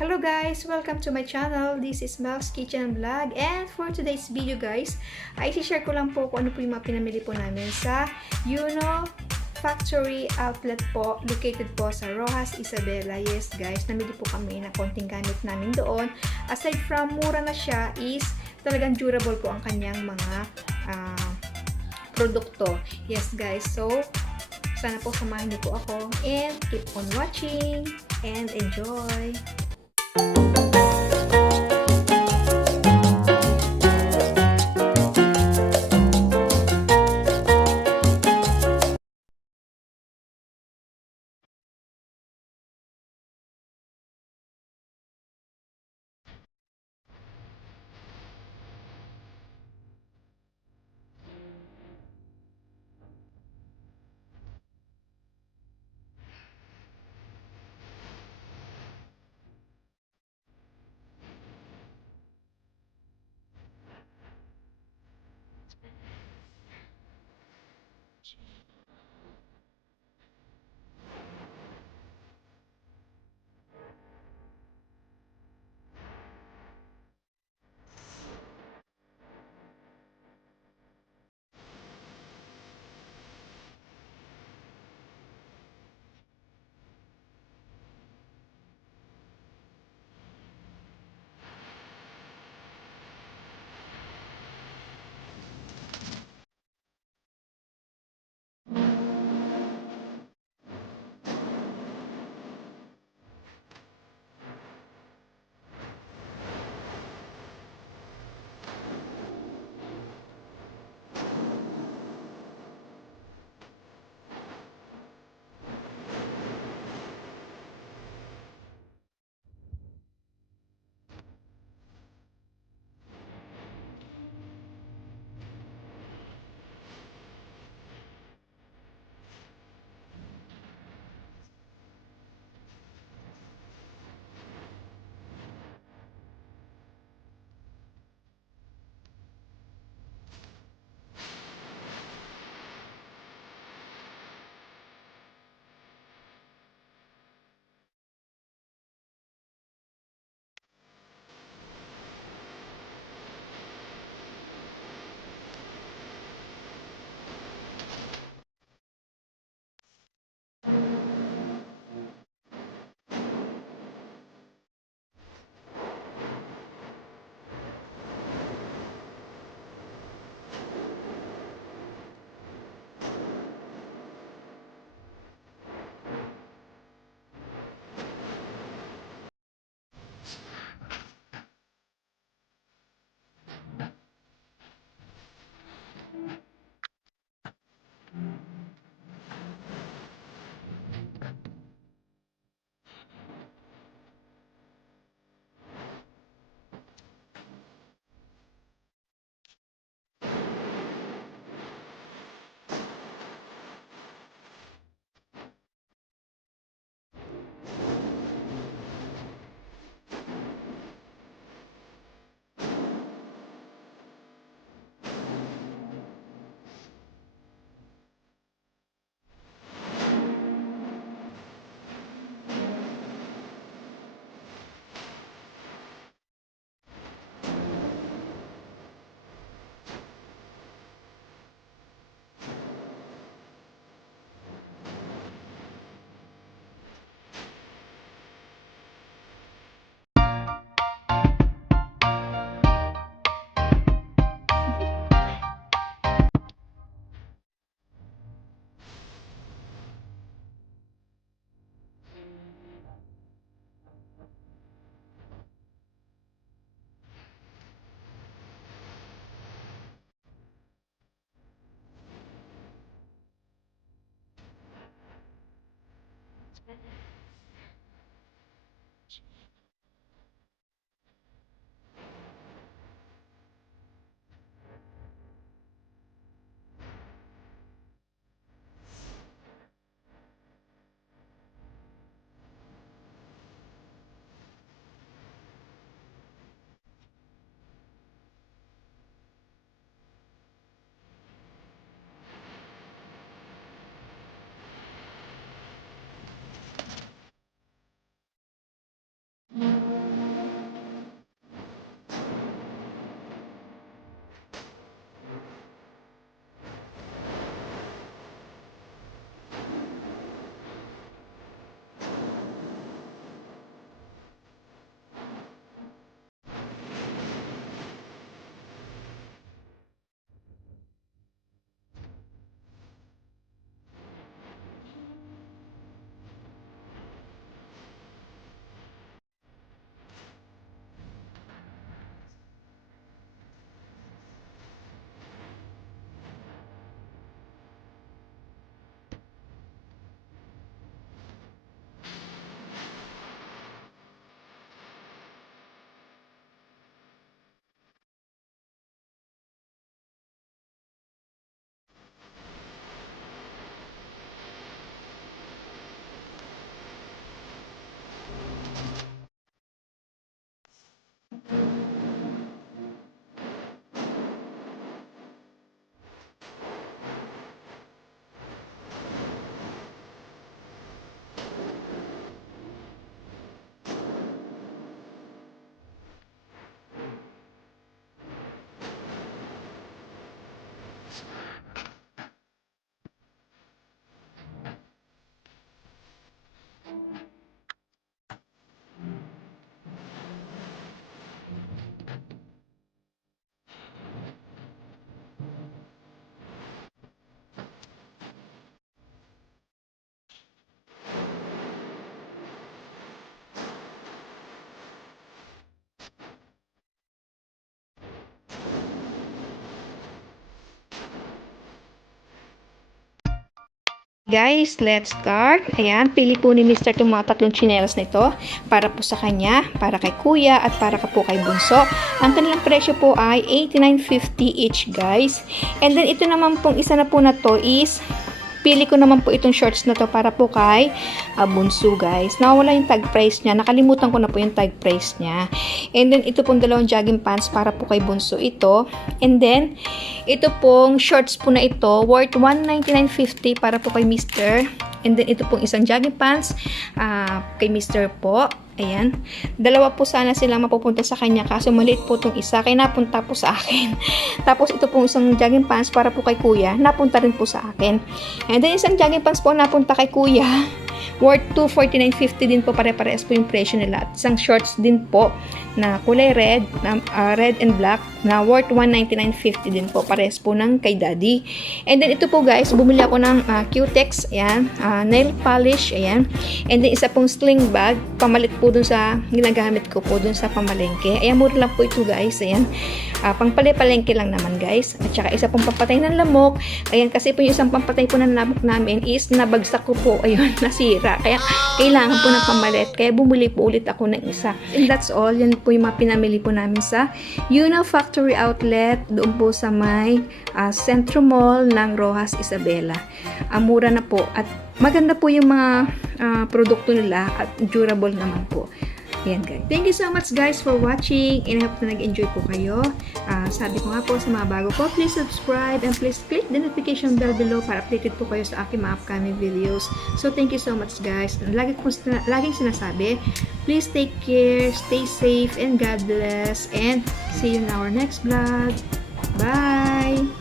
Hello guys! Welcome to my channel. This is Mel's Kitchen Vlog. And for today's video guys, ay share ko lang po kung ano po yung mga pinamili po namin sa Yuno Factory Outlet po, located po sa Rojas, Isabela. Yes guys, namili po kami na konting gamit namin doon. Aside from mura na siya, is talagang durable po ang kanyang mga produkto. Yes guys, so sana po samahan niyo po ako and keep on watching and enjoy! Guys, let's start. Ayan, pili po ni Mr. itong mga tatlong tsinelas na ito para po sa kanya, para kay kuya, at para po kay bunso. Ang kanilang presyo po ay $89.50 each, guys. And then, ito naman pong isa na po na to is, pili ko naman po itong shorts na to para po kay bunso, guys. Nawala yung tag price niya. Nakalimutan ko na po yung tag price niya. And then, ito pong dalawang jogging pants para po kay bunso ito. And then, ito pong shorts po na ito, worth $199.50 para po kay Mr. And then, ito pong isang jogging pants kay Mr. po. Ayan. Dalawa po sana sila mapupunta sa kanya kaso maliit po itong isa kaya napunta po sa akin. Tapos ito pong isang jogging pants para po kay kuya, napunta rin po sa akin. And then isang jogging pants po napunta kay kuya, worth $249.50 din po, pare-parehas po yung presyo nila. At isang shorts din po na kulay red, na, red and black, na worth $199.50 din po, parehas po ng kay daddy. And then ito po guys, bumili ako ng Q-Tex, ayan, nail polish, ayan. And then isa pong sling bag, pamalit po dun sa ginagamit ko po dun sa pamalengke. Ayan, mura lang po ito guys, ayan. Pangpalengke lang naman guys. At saka isa pong pampatay ng lamok. Ayan, kasi po yung isang pampatay po ng lamok namin is nabagsak ko po, ayun, nasira. Kaya kailangan po ng pamalit. Kaya bumili po ulit ako ng isa. And that's all. Yan po yung mga pinamili po namin sa Yuno Factory Outlet. Doon po sa may Centro Mall ng Rojas Isabela. Mura na po. At maganda po yung mga produkto nila. At durable naman po. Ayan guys. Thank you so much guys for watching. And I hope na nag-enjoy po kayo. Sabi ko nga po sa mga bago po, please subscribe and please click the notification bell below para updated po kayo sa aking mga upcoming videos. So thank you so much guys. Laging sinasabi, please take care, stay safe, and God bless. And see you in our next vlog. Bye!